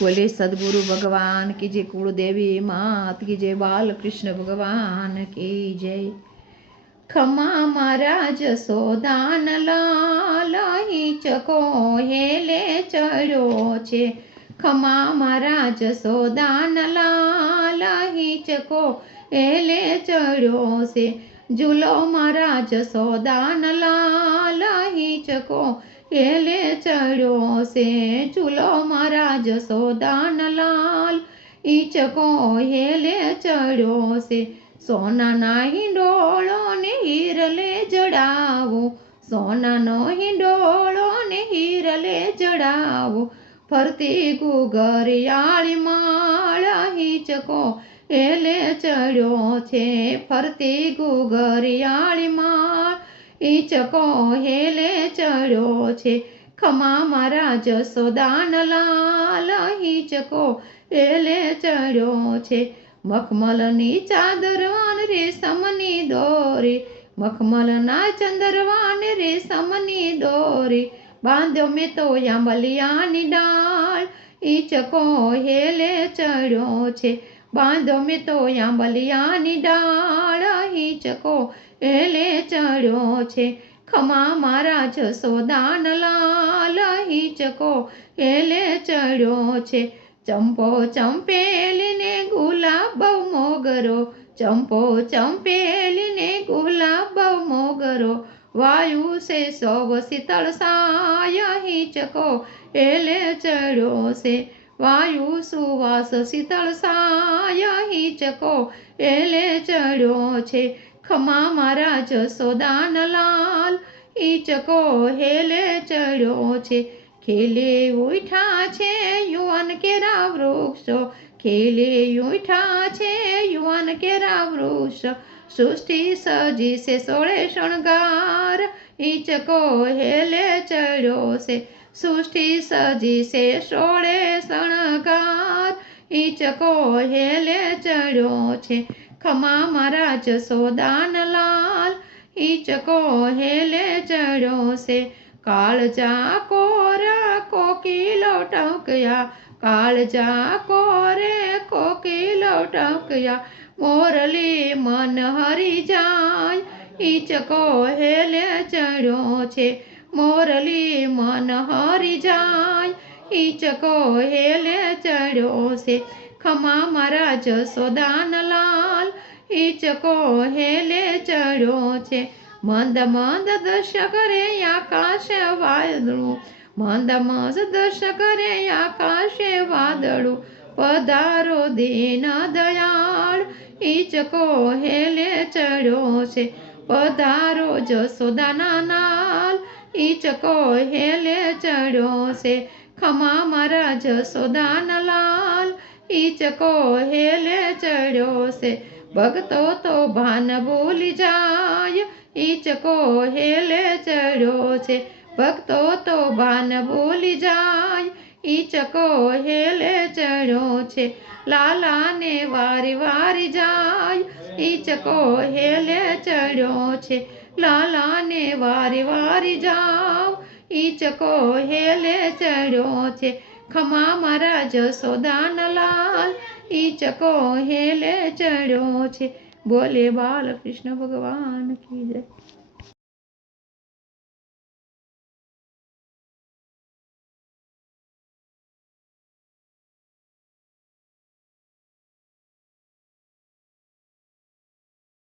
બોલે, સદગુરુ ભગવાન કી જે કુળદેવી માત, કી જય બાલકૃષ્ણ ભગવાન કી જય. ખમા મારા જસોદાન લાલ ચકો હેલે ચડ્યો છે. ખમા મારા જસોદાન લાલ ચકો હેલે ચડ્યો છે. ઝૂલો મારા જસોદાન લાલ ચકો હેલે ચડ્યો છે ચૂલો મારા જસોદાન લાલ ઈચકો હેલે ચડ્યો છે સોનાના હિંડોળો ને હીરલે જડાવો. સોનાનો હિંડોળો ને હીરલે જડાવો. ફરતી ગુગરિયાળી માળ હિચકો એલે ચડ્યો છે. ફરતી ગુગરિયાળી ઈચકો હેલે ચડ્યો છે. ખમા મારા જસોદાન લાલ હિચકો હેલે ચડ્યો છે. મખમલની ચાદરવાન રેશમની દોરી, મખમલના ચંદરવાન રેશમની દોરી. બાંધ્યો મેં તો યાંબલિયાની ડાળ, ઈચકો હેલે ચડ્યો છે. બાંધો મેં તો યાંબલિયાની ડાળ, ઈચકો હેલે ચડ્યો છે. ખમા મારા જસોદાન લાલ હિચકો એલે ચડ્યો છે. ચંપો ચંપેલીને ગુલાબ મોગરો, ચંપો ચંપેલીને ગુલાબ મોગરો, વાયુ છે સૌ શીતળ સાય હિચકો એલે ચડ્યો છે. વાયુ સુવાસ શીતળ સાય હિચકો એલે ચડ્યો છે. ખમા મારા જસોદાન લાલ ચકો હેલે ચડ્યો છે. ખેલે ઉઠા છે યુવાન કેરા વૃક્ષો, ખેલે ઉઠા છે યુવાન કેરા વૃક્ષ. સૃષ્ટિ સજી છે સોળે શણગાર ઈચકો હેલે ચડ્યો છે. સૃષ્ટિ સજી છે સોળે શણગાર ઈચકો હેલે ચડ્યો છે. ખમા મારા જસોદાન લાલ. ઈચકો હેલે ચડ્યો છે. કાળજા કોરા કોકીલો ટંકયા. કાળજા કોરે કોકીલો ટંકયા. મોરલી મન હરી જાય. ઈચકો હેલે ચડ્યો છે. મોરલી મન હરી જાય. ઈચકો હેલે ચડ્યો છે ખમા મારા જસોદાન લાલ. ઈચકો હેલે ચડ્યો છે મંદ મંદ દશ કરે આકાશ વાદળું. મંદ મંદ દશ કરે આકાશે વાદળું. પધારો દીન દયાળ. ઈચકો હેલે ચડ્યો છે પધારો જસોદાના નાલ ઈચકો હેલે ચડ્યો છે ખમા મારા જસોદાન લાલ. ઈચકો હેલે ચડ્યો છે ભગતો તો ભાન ભૂલી જાય. ઈચકો હેલે ચડ્યો છે ભક્તો તો ભાન ભૂલી જાય. ઈચકો હેલે ચડ્યો છે લાલાને વારી વારી જાય. ઈચકો હેલે ચડ્યો છે લાલાને વારી વારી જાવ. ઈચકો હેલે ચડ્યો છે. ખમા મારા જસોદાન લાલ ઈચકો હેલે ચડ્યો છે. બોલે બાલકૃષ્ણ ભગવાન કી જય.